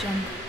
jungle.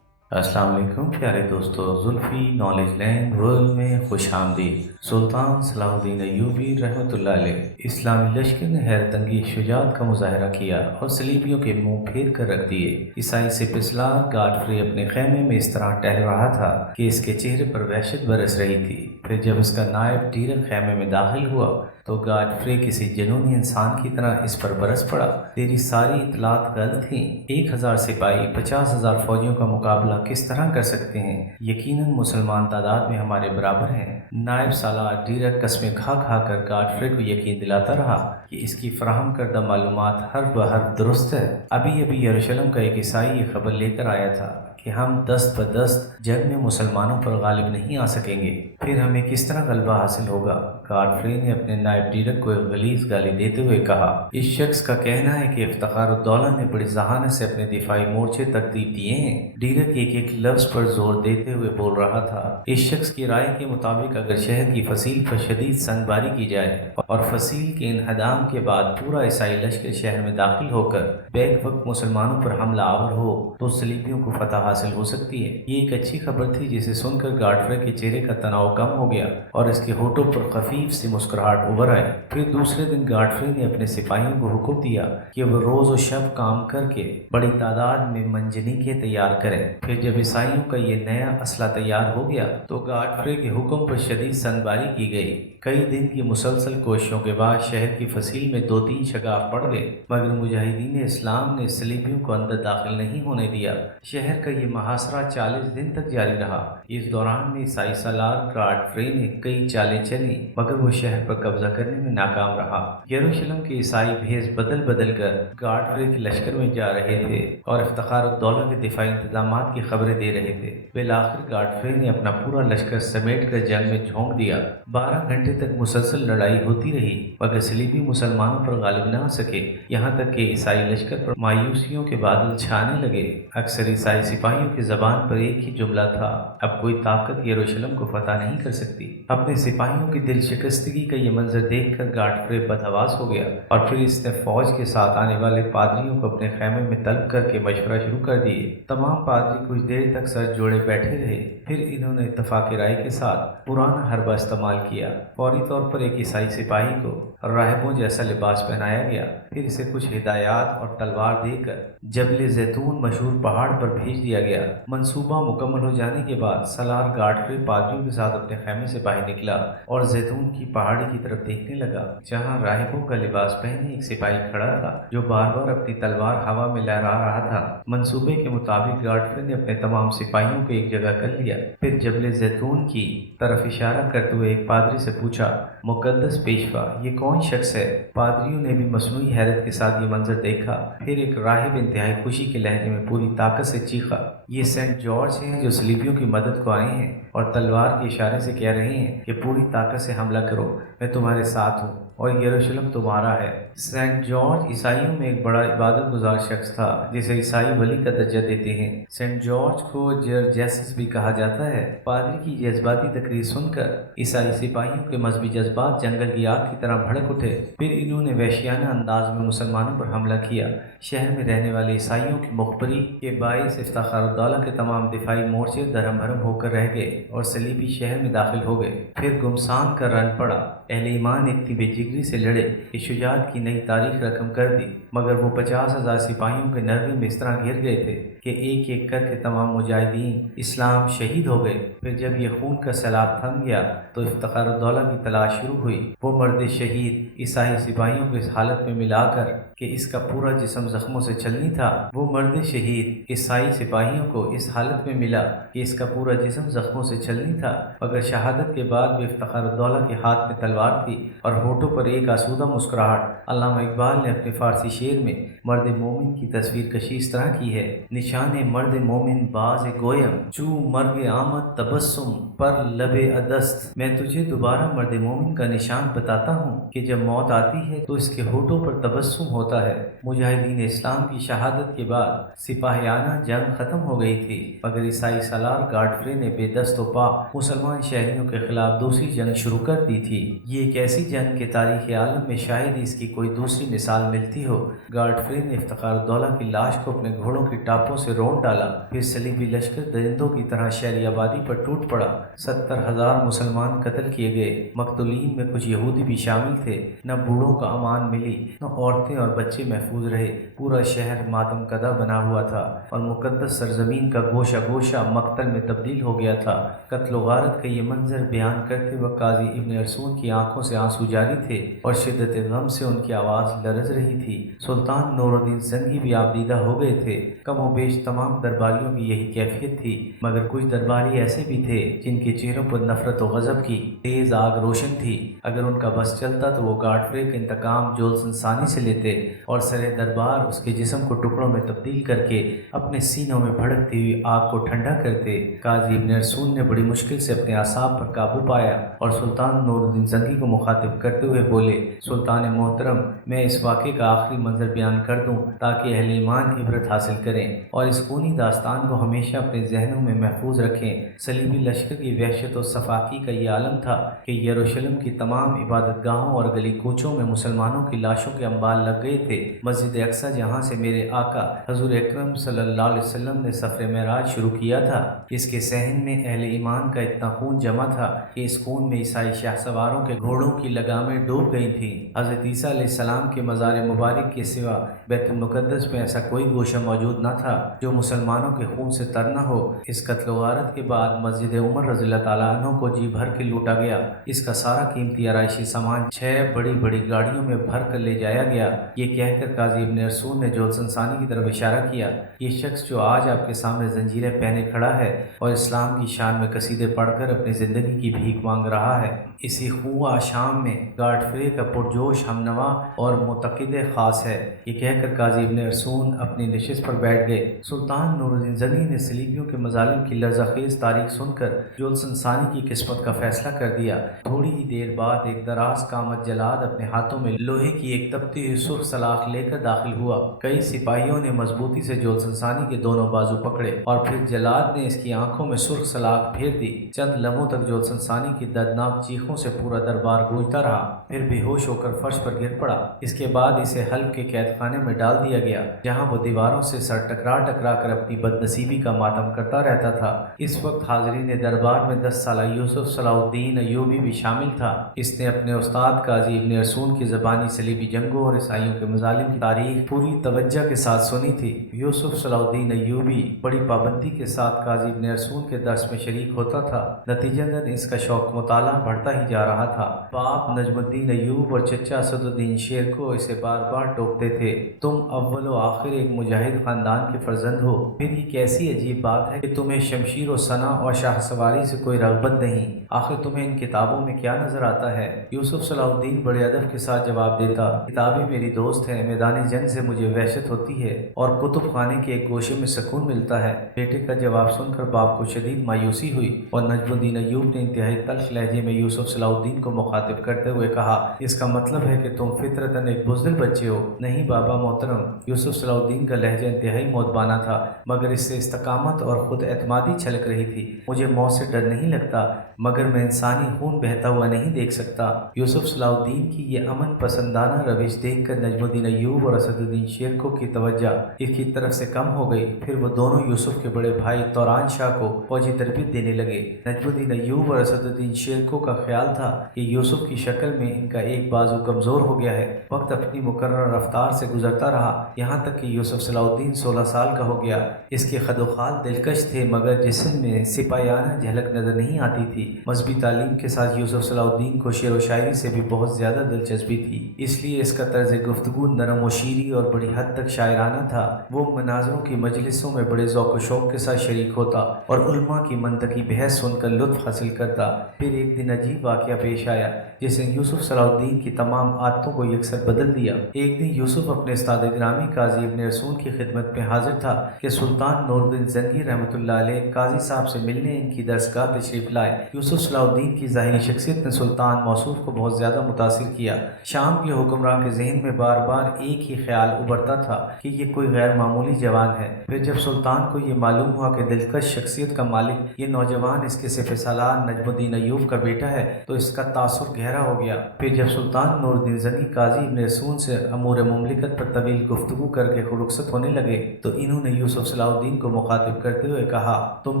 السلام علیکم پیارے دوستو، زلفی نالج لینڈ ورلڈ میں خوش آمدید۔ سلطان صلاح الدین ایوبی رحمۃ اللہ علیہ اسلامی لشکر نے حیرت انگیز شجاعت کا مظاہرہ کیا اور صلیبیوں کے منہ پھیر کر رکھ دیے۔ عیسائی سپہسالار گاڈفری اپنے خیمے میں اس طرح ٹہل رہا تھا کہ اس کے چہرے پر وحشت برس رہی تھی۔ پھر جب اس کا نائب ڈیرک خیمے میں داخل ہوا تو گاڈفری کسی جنونی انسان کی طرح اس پر برس پڑا۔ تیری ساری اطلاعات غلط تھیں۔ 1000 سپاہی 50,000 فوجیوں کا مقابلہ کس طرح کر سکتے ہیں؟ یقیناً مسلمان تعداد میں ہمارے برابر ہیں۔ نائب سالار ڈیرک قسمیں کھا کھا کر گاڈفری کو یقین دلاتا رہا کہ اس کی فراہم کردہ معلومات حرف بحرف درست ہے۔ ابھی ابھی یروشلم کا ایک عیسائی یہ خبر لے کر آیا تھا کہ ہم دست بدست جنگ میں مسلمانوں پر غالب نہیں آ سکیں گے، پھر ہمیں کس طرح غلبہ حاصل ہوگا؟ گاڈفری نے اپنے نائب ڈیرک کو ایک غلیظ گالی دیتے ہوئے کہا، اس شخص کا کہنا ہے کہ افتخار الدولہ نے بڑی ذہانت سے اپنے دفاعی مورچے ترتیب دیے ہیں۔ ڈیرک ایک ایک لفظ پر زور دیتے ہوئے بول رہا تھا، اس شخص کی رائے کے مطابق اگر شہر کی فصیل پر شدید سنگ باری کی جائے اور فصیل کے انہدام کے بعد پورا عیسائی لشکر شہر میں داخل ہو کر بیک وقت مسلمانوں پر حملہ آور ہو تو صلیبیوں کو فتح حاصل ہو سکتی ہے۔ یہ ایک اچھی خبر تھی جسے سن کر گاڈفری کے چہرے کا تناؤ کم ہو گیا اور اس کے ہونٹوں پر خفیف سی مسکراہٹ ابھر آئی۔ پھر دوسرے دن گاڈفری نے اپنے سپاہیوں کو حکم دیا کہ وہ روز و شب کام کر کے بڑی تعداد میں منجنیقیں تیار کریں۔ پھر جب عیسائیوں کا یہ نیا اسلحہ تیار ہو گیا تو گاڈفری کے حکم پر شدید سنگ باری کی گئی۔ کئی دن کی مسلسل کوششوں کے بعد شہر کی فصیل میں 2-3 شگاف پڑ گئے، مگر مجاہدین اسلام نے صلیبیوں کو اندر داخل نہیں ہونے دیا۔ شہر کا یہ محاصرہ 40 دن تک جاری رہا۔ اس دوران میں عیسائی سالار گاڈفری نے کئی چالیں چلی مگر وہ شہر پر قبضہ کرنے میں ناکام رہا۔ یروشلم کے عیسائی بھیس بدل بدل کر گاڈفری کے لشکر میں جا رہے تھے اور افتخار الدولہ کے دفاعی انتظامات کی خبریں دے رہے تھے۔ بالآخر گاڈفری نے اپنا پورا لشکر سمیٹ کر جنگ میں جھونک دیا۔ 12 گھنٹے تک مسلسل لڑائی ہوتی رہی مگر صلیبی مسلمانوں پر غالب نہ آ سکے، یہاں تک کہ عیسائی لشکر پر مایوسیوں کے بادل چھانے لگے۔ اکثر عیسائی سپاہیوں کی زبان پر ایک ہی جملہ تھا، اب کوئی طاقت یروشلم کو فتح نہیں کر سکتی۔ اپنے سپاہیوں کی دل شکستگی کا یہ منظر دیکھ کر گاڈفری بدحواس ہو گیا اور پھر اس نے فوج کے ساتھ آنے والے پادریوں کو اپنے خیمے میں طلب کر کے مشورہ شروع کر دیے۔ تمام پادری کچھ دیر تک سر جوڑے بیٹھے رہے، پھر انہوں نے اتفاق رائے کے ساتھ پرانا حربہ استعمال کیا۔ فوری طور پر ایک عیسائی سپاہی کو راہبوں جیسا لباس پہنایا گیا، پھر اسے کچھ ہدایات اور تلوار دے کر جبل زیتون مشہور پہاڑ پر بھیج دیا گیا۔ منصوبہ مکمل ہو جانے کے بعد سالار گاڈفری پادریوں کے ساتھ اپنے خیمے سے باہر نکلا اور زیتون کی پہاڑی کی طرف دیکھنے لگا جہاں راہبوں کا لباس پہنے ایک سپاہی کھڑا تھا جو بار بار اپنی تلوار ہوا میں لہرا رہا تھا۔ منصوبے کے مطابق گاڈفری نے اپنے تمام سپاہیوں کو ایک جگہ کر لیا، پھر جبل زیتون کی طرف اشارہ کرتے ہوئے ایک پادری سے پوچھا، مقدس پیشوا یہ کون شخص ہے؟ پادریوں نے بھی مصنوعی حیرت کے ساتھ یہ منظر دیکھا۔ پھر ایک راہب انتہائی خوشی کے لہجے میں پوری طاقت سے چیخا، یہ سینٹ جارج ہیں جو صلیبیوں کی مدد کو آئے ہیں اور تلوار کے اشارے سے کہہ رہے ہیں کہ پوری طاقت سے حملہ کرو، میں تمہارے ساتھ ہوں اور یروشلم تمہارا ہے۔ سینٹ جارج عیسائیوں میں ایک بڑا عبادت گزار شخص تھا جسے عیسائی ولی کا درجہ دیتے ہیں۔ سینٹ جارج کو جیسس بھی کہا جاتا ہے۔ پادری کی جذباتی تقریر سن کر عیسائی سپاہیوں کے مذہبی جذبات جنگل کی آگ کی طرح بھڑک اٹھے، پھر انہوں نے وحشیانہ انداز میں مسلمانوں پر حملہ کیا۔ شہر میں رہنے والے عیسائیوں کی مخبری کے باعث افتخار الدولہ کے تمام دفاعی مورچے درہم بھرم ہو کر رہ گئے اور صلیبی شہر میں داخل ہو گئے۔ پھر گمسان کا رن پڑا۔ اہل ایمان اتنی بے جگری سے لڑے کہ شجاعت کی نئی تاریخ رقم کر دی، مگر وہ 50,000 سپاہیوں کے نرغے میں اس طرح گر گئے تھے کہ ایک ایک کر کے تمام مجاہدین اسلام شہید ہو گئے۔ پھر جب یہ خون کا سیلاب تھم گیا تو افتخار الدولہ کی تلاش شروع ہوئی۔ وہ مرد شہید عیسائی سپاہیوں کو اس حالت میں ملا کر کہ اس کا پورا جسم زخموں سے چھلنی تھا، وہ مرد شہید عیسائی سپاہیوں کو اس حالت میں ملا کہ اس کا پورا جسم زخموں سے چھلنی تھا، مگر شہادت کے بعد بھی افتخار الدولہ کے ہاتھ میں تلوار تھی اور ہونٹوں پر ایک آسودہ مسکراہٹ۔ علامہ اقبال نے اپنے فارسی شعر میں مرد مومن کی تصویر کشی اس طرح کی ہے، نشان نشان مرد مومن باز گویم چو مرگ آمد تبسم پر لب ادست، میں تجھے دوبارہ مرد مومن کا نشان بتاتا ہوں کہ جب موت آتی ہے تو اس کے ہونٹوں پر تبسم ہوتا ہے۔ مجاہدین اسلام کی شہادت کے بعد سپاہیانہ جنگ ختم ہو گئی تھی، مگر عیسائی سالار گاڈفرے نے بے دست و پا مسلمان شہریوں کے خلاف دوسری جنگ شروع کر دی تھی۔ یہ ایک ایسی جنگ کہ تاریخ عالم میں شاید اس کی کوئی دوسری مثال ملتی ہو۔ گاڈفرے نے افتخار الدولہ کی لاش کو اپنے گھوڑوں کی ٹاپوں سے رون ڈالا، پھر صلیبی لشکر درندوں کی طرح شہری آبادی پر ٹوٹ پڑا۔ 70,000 مسلمان قتل کیے گئے، مقتولین میں کچھ یہودی بھی شامل تھے۔ نہ بوڑھوں کا امان ملی، نہ عورتیں اور بچے محفوظ رہے۔ پورا شہر ماتم کدہ بنا ہوا تھا اور مقدس سرزمین کا گوشہ گوشہ مقتل میں تبدیل ہو گیا تھا۔ قتل و غارت کا یہ منظر بیان کرتے وقت قاضی ابن ارسون کی آنکھوں سے آنسو جاری تھے اور شدت غم سے ان کی آواز لرز رہی تھی۔ سلطان نور الدین زنگی بھی آبدیدہ ہو گئے تھے۔ کم و بیش تمام درباریوں کی یہی کیفیت تھی، مگر کچھ درباری ایسے بھی تھے جن کے چہروں پر نفرت و غضب کی تیز آگ روشن تھی۔ اگر ان کا بس چلتا تو وہ گاڈفرے کا انتقام جولسن ثانی سے لیتے اور سر دربار اس کے جسم کو ٹکڑوں میں تبدیل کر کے اپنے سینوں میں بھڑکتی ہوئی آگ کو ٹھنڈا کرتے۔ قاضی ابن ارسون نے بڑی مشکل سے اپنے اعصاب پر قابو پایا اور سلطان نور الدین زنگی کو مخاطب کرتے ہوئے بولے، سلطان محترم، میں اس واقعے کا آخری منظر بیان کر دوں تاکہ اہل ایمان عبرت حاصل کریں اور اس خونی داستان کو ہمیشہ اپنے ذہنوں میں محفوظ رکھیں۔ صلیبی لشکر کی وحشت و سفاکی کا یہ عالم تھا کہ یروشلم کی تمام عبادت گاہوں اور گلی کوچوں میں مسلمانوں کی لاشوں کے انبار لگ گئے تھے۔ مسجد اقصی جہاں سے میرے آقا حضور اکرم صلی اللہ علیہ وسلم نے سفر معراج شروع کیا تھا، اس کے صحن میں اہل ایمان کا اتنا خون جمع تھا کہ اس خون میں عیسائی شاہ سواروں کے گھوڑوں کی لگامیں ڈوب گئی تھیں۔ حضرت عیسیٰ علیہ السلام کے مزار مبارک کے سوا بیت المقدس میں ایسا کوئی گوشہ موجود نہ تھا جو مسلمانوں کے خون سے تر نہ ہو۔ اس قتل و غارت کے بعد مسجد عمر رضی اللہ تعالیٰ عنہ کو جی بھر کے لوٹا گیا۔ اس کا سارا قیمتی آرائشی سامان 6 بڑی بڑی گاڑیوں میں بھر کر لے جایا گیا۔ یہ کہہ کر قاضی ابن ارسون نے جولسن ثانی کی طرف اشارہ کیا، یہ شخص جو آج آپ کے سامنے زنجیریں پہنے کھڑا ہے اور اسلام کی شان میں قصیدے پڑھ کر اپنی زندگی کی بھیک مانگ رہا ہے، اسی خواہ شام میں گاڈفرے کا پرجوش ہمنوا اور معتقد خاص ہے۔ یہ کہہ کر قاضی ابن ارسون اپنی نشست پر بیٹھ گئے۔ سلطان نور الدین زنگی نے صلیبیوں کے مظالم کی لرزہ خیز تاریخ سن کر جولسن ثانی کی قسمت کا فیصلہ کر دیا۔ تھوڑی ہی دیر بعد ایک دراز قامت جلاد اپنے ہاتھوں میں لوہے کی ایک تپتی ہوئی سرخ سلاخ لے کر داخل ہوا۔ کئی سپاہیوں نے مضبوطی سے جولسن ثانی کے دونوں بازو پکڑے اور پھر جلاد نے اس کی آنکھوں میں سرخ سلاخ پھیر دی۔ چند لمحوں تک جولسن ثانی کی دردناک چیخوں سے پورا دربار گونجتا رہا، پھر بے ہوش ہو کر فرش پر گر پڑا۔ اس کے بعد اسے حلب کے قید خانے میں ڈال دیا گیا، جہاں وہ دیواروں سے سر ٹکرا ٹکرا کر اپنی بد نصیبی کا ماتم کرتا رہتا تھا۔ اس وقت حاضرین دربار میں 10 سالہ یوسف صلاح الدین ایوبی بھی شامل تھا۔ اس نے اپنے استاد قاضی ابن ارسون کی زبانی صلیبی جنگوں اور عیسائیوں کے مظالم کی تاریخ پوری توجہ کے ساتھ سنی تھی۔ یوسف صلاح الدین ایوبی بڑی پابندی کے ساتھ قاضی ابن ارسون کے درس میں شریک ہوتا تھا، نتیجتاً اس کا شوق مطالعہ بڑھتا ہی جا رہا تھا۔ باپ نجم الدین ایوب اور چچا اسد الدین شیر کو اسے بار بار ٹوکتے تھے، تم اول و آخر ایک مجاہد خاندان کے فرزند ہو، پھر یہ کیسی عجیب بات ہے کہ تمہیں شمشیر و ثنا اور شاہ سواری سے کوئی رغبت نہیں، آخر تمہیں ان کتابوں میں کیا نظر آتا ہے؟ یوسف صلاح الدین بڑے ادب کے ساتھ جواب دیتا، کتابیں میری دوست ہیں، میدان جنگ سے مجھے وحشت ہوتی ہے اور کتب خانے کے ایک گوشے میں سکون ملتا ہے۔ بیٹے کا جواب سن کر باپ کو شدید مایوسی ہوئی اور نجم الدین ایوب نے انتہائی تلخ لہجے میں یوسف صلاح الدین کو مخاطب کرتے ہوئے کہا، اس کا مطلب ہے کہ تم فطرتاً ایک بزدل بچے ہو۔ نہیں بابا محترم، یوسف صلاح الدین کا لہجہ انتہائی مودبانہ تھا، مگر اس سے استقامت اور خود اعتمادی چھلک رہی تھی۔ مجھے موت سے ڈر نہیں لگتا، مگر میں انسانی خون بہتا ہوا نہیں دیکھ سکتا۔ یوسف صلاح الدین کی یہ امن پسندانہ روش دیکھ کر نجم الدین ایوب اور اسد الدین شیرکو کی توجہ اس کی طرف سے کم ہو گئی۔ پھر وہ دونوں یوسف کے بڑے بھائی توران شاہ کو فوجی تربیت دینے لگے۔ نجم الدین ایوب اور اسد الدین شیرکو کا خیال تھا کہ یوسف کی شکل میں ان کا ایک بازو کمزور ہو گیا ہے۔ وقت اپنی مقررہ رفتار سے گزرتا رہا، یہاں تک کہ یوسف صلاح الدین 16 سال کا ہو گیا۔ اس کے خد و خال دلکش تھے، مگر جسم میں سپاہیانہ جھلک نظر نہیں آتی تھی۔ مذہبی تعلیم کے ساتھ یوسف صلاح الدین کو شعر و شاعری سے بھی بہت زیادہ دلچسپی تھی، اس لیے اس کا طرز گفتگو نرم و شیریں اور بڑی حد تک شاعرانہ تھا۔ وہ مناظروں کی مجلسوں میں بڑے ذوق و شوق کے ساتھ شریک ہوتا اور علماء کی منطقی بحث سن کر لطف حاصل کرتا۔ پھر ایک دن عجیب واقعہ پیش آیا جس نے یوسف صلاح الدین کی تمام عادتوں کو یکسر بدل دیا۔ ایک دن یوسف اپنے استاد گرامی قاضی ابن ارسون کی خدمت میں حاضر واجب تھا کہ سلطان نور الدین زنگی رحمۃ اللہ علیہ قاضی صاحب سے ملنے ان کی درسگاہ تشریف لائے۔ یوسف صلاح الدین کی ظاہری شخصیت نے سلطان موصوف کو بہت زیادہ متاثر کیا۔ شام کے حکمراں کے ذہن میں بار بار ایک ہی خیال ابھرتا تھا کہ یہ کوئی غیر معمولی جوان ہے۔ پھر جب سلطان کو یہ معلوم ہوا کہ دلکش شخصیت کا مالک یہ نوجوان اس کے سپہ سالار نجم الدین ایوب کا بیٹا ہے تو اس کا تاثر گہرا ہو گیا۔ پھر جب سلطان نور الدین زنگی قاضی ابن رسون سے امور مملکت پر طویل گفتگو کر کے رخصت ہونے لگے تو انہوں نے یوسف صلاح الدین کو مخاطب کرتے ہوئے کہا، تم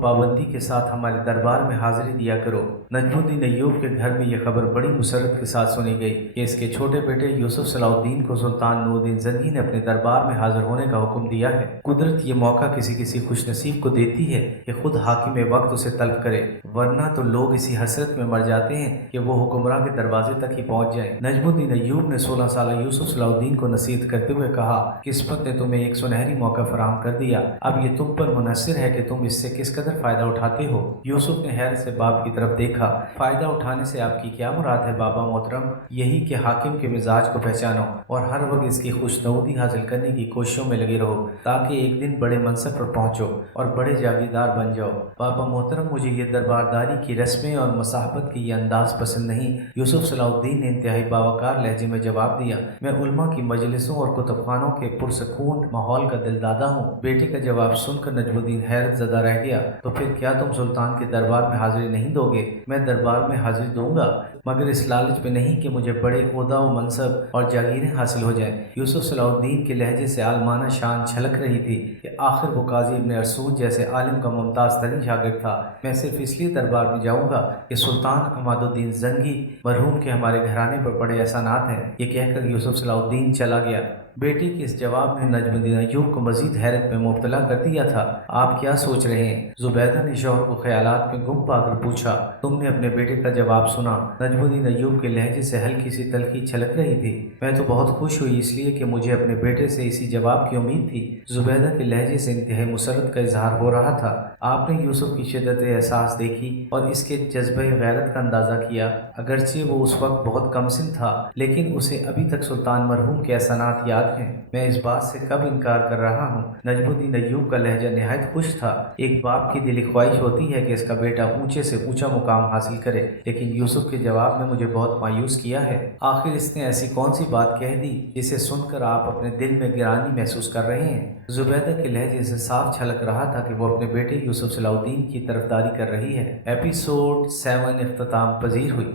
پابندی کے ساتھ ہمارے دربار میں حاضری دیا کرو۔ نجم الدین ایوب کے گھر میں یہ خبر بڑی مسرت کے ساتھ سنی گئی کہ اس کے چھوٹے بیٹے یوسف صلاح الدین کو سلطان نور الدین زنگی نے اپنے دربار میں حاضر ہونے کا حکم دیا ہے۔ قدرت یہ موقع کسی کسی خوش نصیب کو دیتی ہے کہ خود حاکم وقت اسے طلب کرے، ورنہ تو لوگ اسی حسرت میں مر جاتے ہیں کہ وہ حکمراں کے دروازے تک ہی پہنچ جائیں۔ نجم الدین ایوب نے 16 سالہ یوسف صلاح الدین کو نصیحت کرتے ہوئے کہا، قسمت نے تمہیں ایک سنہری موقع فراہم کر دیا، اب یہ تم پر منحصر ہے کہ تم اس سے کس قدر فائدہ اٹھاتے ہو۔ یوسف نے حیرت سے باپ کی طرف دیکھا۔ فائدہ اٹھانے سے آپ کی کیا مراد ہے بابا محترم؟ یہی کہ حاکم کے مزاج کو پہچانو اور ہر وقت اس کی خوشنودی حاصل کرنے کی کوششوں میں لگے رہو تاکہ ایک دن بڑے منصب پر پہنچو اور بڑے جاگیردار بن جاؤ۔ بابا محترم، مجھے یہ دربارداری کی رسمیں اور مصاحبت کی یہ انداز پسند نہیں۔ یوسف صلاح الدین نے انتہائی باوقار لہجے میں جواب دیا، میں علماء کی مجلسوں اور کتب خانوں کے پرسکون ماحول کا دل دادا ہوں۔ بیٹے کا جواب سن کر نجم الدین حیرت زدہ رہ گیا، تو پھر کیا تم سلطان کے دربار میں حاضری نہیں دو گے؟ میں دربار میں حاضری دوں گا، مگر اس لالچ میں نہیں کہ مجھے بڑے عہدہ و منصب اور جاگیریں حاصل ہو جائیں۔ یوسف صلاح الدین کے لہجے سے عالمانہ شان چھلک رہی تھی کہ آخر وہ قاضی ابن ارسود جیسے عالم کا ممتاز ترین شاگرد تھا۔ میں صرف اس لیے دربار میں جاؤں گا کہ سلطان عماد الدین زنگی مرحوم کے ہمارے گھرانے پر بڑے احسانات ہیں، یہ کہہ کر یوسف صلاح الدین چلا گیا۔ بیٹے کے اس جواب نے نجم الدین ایوب کو مزید حیرت میں مبتلا کر دیا تھا۔ آپ کیا سوچ رہے ہیں؟ زبیدہ نے شوہر کو خیالات میں گم پا کر پوچھا۔ تم نے اپنے بیٹے کا جواب سنا؟ نجم الدین ایوب کے لہجے سے ہلکی سی تلخی چھلک رہی تھی۔ میں تو بہت خوش ہوئی اس لیے کہ مجھے اپنے بیٹے سے اسی جواب کی امید تھی۔ زبیدہ کے لہجے سے انتہائی مسرت کا اظہار ہو رہا تھا۔ آپ نے یوسف کی شدت احساس دیکھی اور اس کے جذبہ غیرت کا اندازہ کیا۔ اگرچہ وہ اس وقت بہت کم سن تھا لیکن اسے ابھی تک سلطان مرحوم کے احسانات یاد ہیں۔ میں اس بات سے کب انکار کر رہا ہوں۔ نجم الدین ایوب کا لہجہ نہایت خوش تھا۔ ایک باپ کی دلی خواہش ہوتی ہے کہ اس کا بیٹا اونچے سے اونچا مقام حاصل کرے، لیکن یوسف کے جواب نے مجھے بہت مایوس کیا ہے۔ آخر اس نے ایسی کون سی بات کہہ دی جسے سن کر آپ اپنے دل میں گرانی محسوس کر رہے ہیں؟ زبیدہ کے لہجے سے صاف چھلک رہا تھا کہ وہ اپنے بیٹے یوسف صلاح الدین کی طرفداری کر رہی ہے۔ ایپیسوڈ 7 اختتام پذیر ہوئی۔